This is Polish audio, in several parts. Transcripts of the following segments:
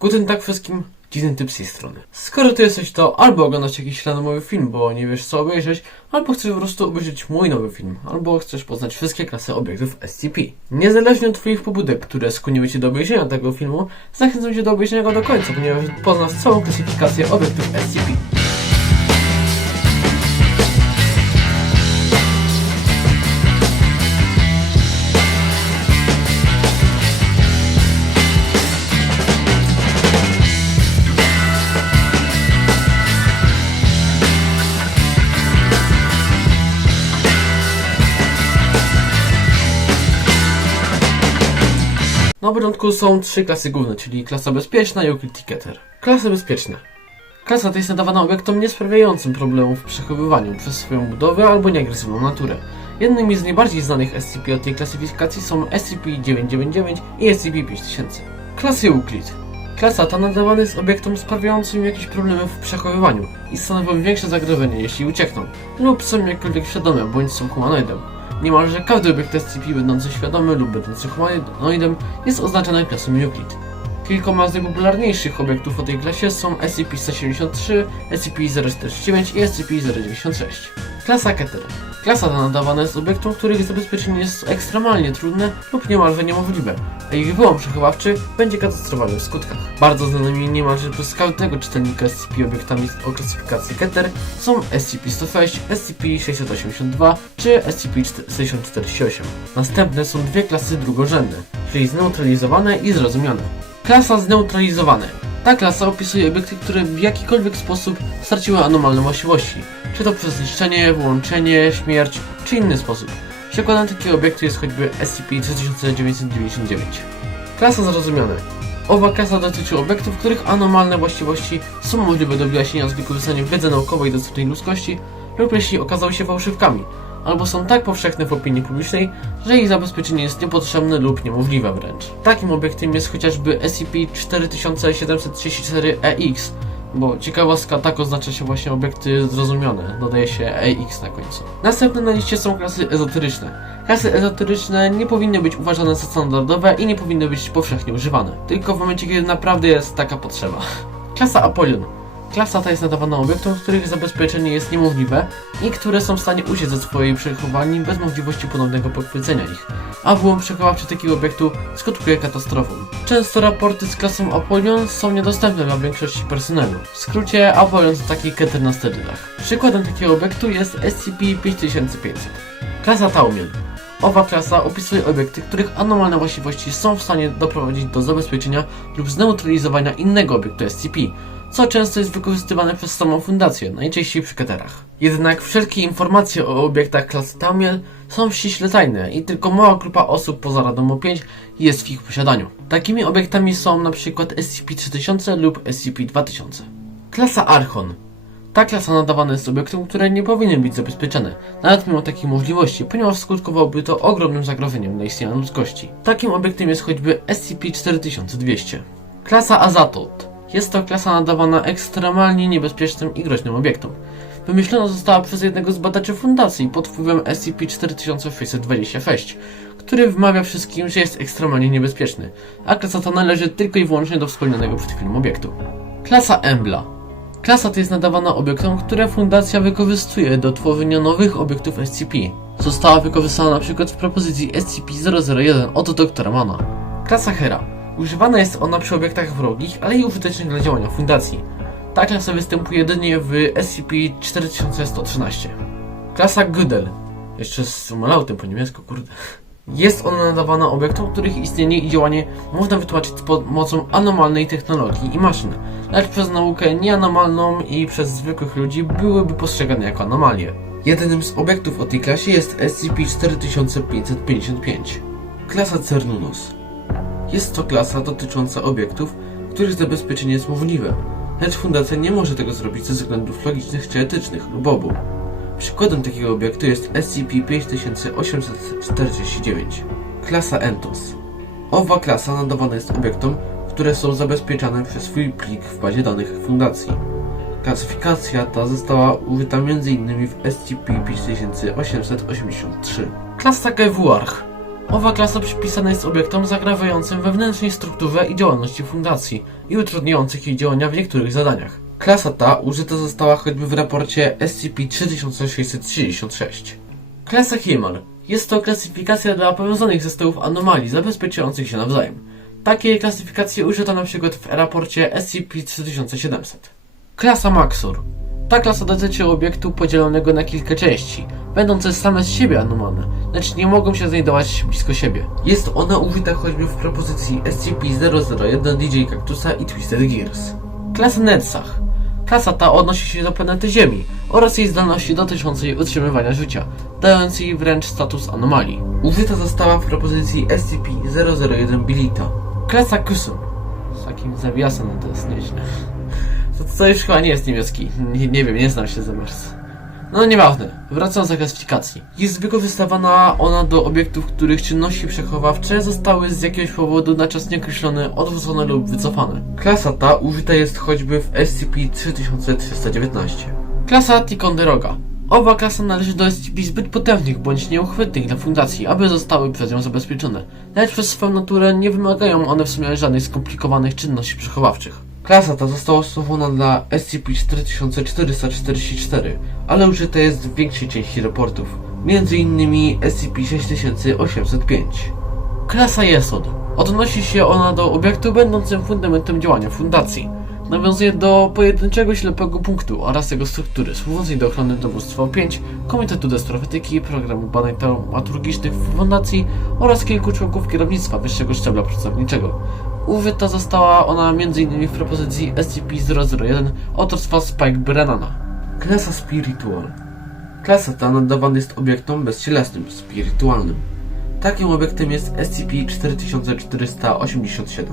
Guten Tag wszystkim, dziwny typ z tej strony. Skoro ty jesteś, to albo oglądasz jakiś randomowy film, bo nie wiesz co obejrzeć, albo chcesz po prostu obejrzeć mój nowy film, albo chcesz poznać wszystkie klasy obiektów SCP. Niezależnie od twoich pobudek, które skłoniły cię do obejrzenia tego filmu, zachęcam cię do obejrzenia go do końca, ponieważ poznasz całą klasyfikację obiektów SCP. Na początku są trzy klasy główne, czyli klasa bezpieczna i Etiquetter. Klasa bezpieczna. Klasa ta jest nadawana obiektom nie sprawiającym problemów w przechowywaniu przez swoją budowę albo nieagresywną naturę. Jednymi z najbardziej znanych SCP od tej klasyfikacji są SCP-999 i SCP-5000. Klasy Euclid. Klasa ta nadawana jest obiektom sprawiającym jakieś problemy w przechowywaniu i stanowią większe zagrożenie, jeśli uciekną, lub są jakkolwiek świadome, bądź są humanoidem. Niemalże każdy obiekt SCP będący świadomy lub będący humanoidem jest oznaczony klasą Euclid. Kilkoma z najpopularniejszych obiektów o tej klasie są SCP-173, SCP-049 i SCP-096. Klasa Keter. Klasa ta nadawana jest obiektom, których zabezpieczenie jest ekstremalnie trudne lub niemalże niemożliwe, a ich wyłom przechowawczy będzie katastrofalny w skutkach. Bardzo znanymi niemalże przez każdego czytelnika SCP obiektami o klasyfikacji Keter są SCP-106, SCP-682 czy SCP-1048. Następne są dwie klasy drugorzędne, czyli zneutralizowane i zrozumiane. Klasa zneutralizowane. Ta klasa opisuje obiekty, które w jakikolwiek sposób straciły anomalne właściwości, czy to przez zniszczenie, wyłączenie, śmierć, czy inny sposób. Przykładem takiego obiektu jest choćby SCP-3999. Klasa zrozumiane. Owa klasa dotyczy obiektów, których anomalne właściwości są możliwe do wyjaśnienia z wykorzystaniem wiedzy naukowej dostępnej ludzkości lub jeśli okazały się fałszywkami, albo są tak powszechne w opinii publicznej, że ich zabezpieczenie jest niepotrzebne lub niemożliwe wręcz. Takim obiektem jest chociażby SCP-4734-EX, bo ciekawostka, tak oznacza się właśnie obiekty zrozumione, dodaje się EX na końcu. Następne na liście są klasy ezoteryczne. Klasy ezoteryczne nie powinny być uważane za standardowe i nie powinny być powszechnie używane, tylko w momencie, kiedy naprawdę jest taka potrzeba. Klasa Apollon. Klasa ta jest nadawana obiektom, których zabezpieczenie jest niemożliwe i które są w stanie uciec ze swojej przechowalni bez możliwości ponownego pochwycenia ich, a wyłom przechowawczy takiego obiektu skutkuje katastrofą. Często raporty z klasą Apollon są niedostępne dla większości personelu. W skrócie Apollon to taki Keter na sterydach. Przykładem takiego obiektu jest SCP-5500. Klasa Taumian. Owa klasa opisuje obiekty, których anomalne właściwości są w stanie doprowadzić do zabezpieczenia lub zneutralizowania innego obiektu SCP, co często jest wykorzystywane przez samą fundację, najczęściej przy Keterach. Jednak wszelkie informacje o obiektach klasy Taumian są ściśle tajne i tylko mała grupa osób poza Radomo 5 jest w ich posiadaniu. Takimi obiektami są np. SCP-3000 lub SCP-2000. Klasa Archon. Ta klasa nadawana jest obiektom, które nie powinny być zabezpieczone, nawet mimo takiej możliwości, ponieważ skutkowałoby to ogromnym zagrożeniem dla istnienia ludzkości. Takim obiektem jest choćby SCP-4200. Klasa Azathoth. Jest to klasa nadawana ekstremalnie niebezpiecznym i groźnym obiektom. Wymyślona została przez jednego z badaczy fundacji pod wpływem SCP-4626, który wmawia wszystkim, że jest ekstremalnie niebezpieczny, a klasa ta należy tylko i wyłącznie do wspomnianego przed chwilą obiektu. Klasa Embla. Klasa ta jest nadawana obiektom, które fundacja wykorzystuje do tworzenia nowych obiektów SCP. Została wykorzystana np. w propozycji SCP-001 od doktora Mana. Klasa Hera. Używana jest ona przy obiektach wrogich, ale i użytecznych dla działania fundacji. Ta klasa występuje jedynie w SCP-4113. Klasa Gödel. Jeszcze z malautem po niemiecku, kurde. Jest ona nadawana obiektom, których istnienie i działanie można wytłumaczyć z pomocą anomalnej technologii i maszyn, lecz przez naukę nieanomalną i przez zwykłych ludzi byłyby postrzegane jako anomalie. Jednym z obiektów o tej klasie jest SCP-4555. Klasa Cernunnos. Jest to klasa dotycząca obiektów, których zabezpieczenie jest możliwe, lecz fundacja nie może tego zrobić ze względów logicznych czy etycznych lub obu. Przykładem takiego obiektu jest SCP-5849. Klasa Entos. Owa klasa nadawana jest obiektom, które są zabezpieczane przez swój plik w bazie danych fundacji. Klasyfikacja ta została użyta m.in. w SCP-5883. Klasa Gewuarch. Owa klasa przypisana jest obiektom zagrażającym wewnętrznej strukturze i działalności fundacji i utrudniających jej działania w niektórych zadaniach. Klasa ta użyta została choćby w raporcie SCP-3636. Klasa Himmel. Jest to klasyfikacja dla powiązanych zestawów anomalii zabezpieczających się nawzajem. Takiej klasyfikacji użyto np. w raporcie SCP-3700. Klasa Maxor. Ta klasa dotyczy obiektu podzielonego na kilka części, będące same z siebie anomalne, lecz nie mogą się znajdować blisko siebie. Jest ona użyta choćby w propozycji SCP-001 DJ Cactusa i Twisted Gears. Klasa Netzach. Klasa ta odnosi się do planety Ziemi oraz jej zdolności dotyczącej utrzymywania życia, dając jej wręcz status anomalii. Użyta została w propozycji SCP-001 Bilita. Klasa Kusum. Z takim zawiasem to jest nieźle. To już chyba nie jest niemiecki. Nie wiem, nie znam się za bardzo. No nieważne, wracając do klasyfikacji. Jest wykorzystywana ona do obiektów, których czynności przechowawcze zostały z jakiegoś powodu na czas nieokreślony odwrócone lub wycofane. Klasa ta użyta jest choćby w SCP-3319. Klasa Ticonderoga. Owa klasa należy do SCP zbyt potężnych bądź nieuchwytnych dla fundacji, aby zostały przez nią zabezpieczone, lecz przez swoją naturę nie wymagają one w sumie żadnych skomplikowanych czynności przechowawczych. Klasa ta została stworzona dla SCP-4444, ale użyta jest w większej części raportów, m.in. SCP-6805. Klasa Jesod. Odnosi się ona do obiektu będącym fundamentem działania fundacji. Nawiązuje do pojedynczego ślepego punktu oraz jego struktury służącej do ochrony dowództwa 5, Komitetu Destrofetyki, Programu Badań Taumaturgicznych w fundacji oraz kilku członków kierownictwa wyższego szczebla pracowniczego. Użyta została ona m.in. w propozycji SCP-001 autorstwa Spike Brennana. Klasa Spiritual. Klasa ta nadawana jest obiektom bezcielesnym, spirytualnym. Takim obiektem jest SCP-4487.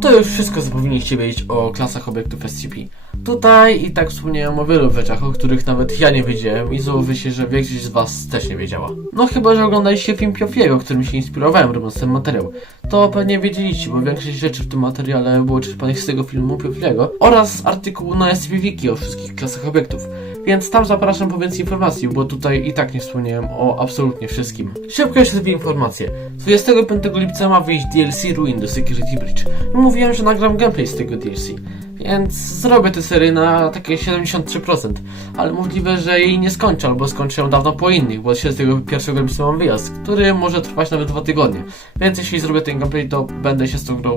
To już wszystko, co powinniście wiedzieć o klasach obiektów SCP. Tutaj i tak wspomniałem o wielu rzeczach, o których nawet ja nie wiedziałem i założę się, że większość z was też nie wiedziała. No chyba, że oglądaliście film Piofiego, którym się inspirowałem robiąc ten materiał. To pewnie wiedzieliście, bo większość rzeczy w tym materiale było czerpanych z tego filmu Piofiego oraz artykułu na SCP Wiki o wszystkich klasach obiektów. Więc tam zapraszam po więcej informacji, bo tutaj i tak nie wspomniałem o absolutnie wszystkim. Szybko jeszcze dwie informacje. 25 lipca ma wyjść DLC Ruin do Security Breach. Mówiłem, że nagram gameplay z tego DLC. Więc zrobię tę serię na takie 73%, ale możliwe, że jej nie skończę, albo skończę ją dawno po innych, bo 31 lipca mam wyjazd, który może trwać nawet 2 tygodnie. Więc jeśli zrobię ten gameplay, to będę się z tą grą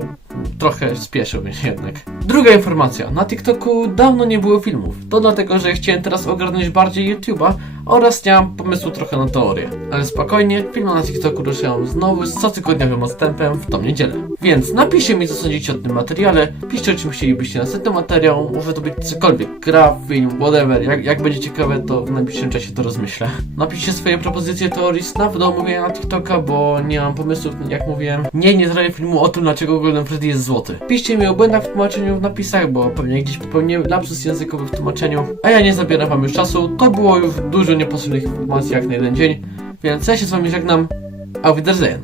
trochę spieszył jednak. Druga informacja. Na TikToku dawno nie było filmów. To dlatego, że chciałem teraz ogarnąć bardziej YouTube'a oraz nie mam pomysłu trochę na teorię. Ale spokojnie, filmy na TikToku ruszają znowu z cotygodniowym odstępem w tą niedzielę. Więc napiszcie mi, co sądzicie o tym materiale, piszcie, o czym chcielibyście następny materiał, może to być cokolwiek, gra, film, whatever, jak będzie ciekawe, to w najbliższym czasie to rozmyślę. Napiszcie swoje propozycje teorii snów do omówienia na TikToka, bo nie mam pomysłów, jak mówiłem. Nie zrobię filmu o tym, dlaczego Golden Freddy jest złoty. Piszcie mi o błędach w tłumaczeniu w napisach, bo pewnie gdzieś popełniłem lapsus językowy w tłumaczeniu, a ja nie zabieram wam już czasu, to było już dużo niepotrzebnych informacji jak na jeden dzień, więc ja się z wami żegnam, auf Wiedersehen.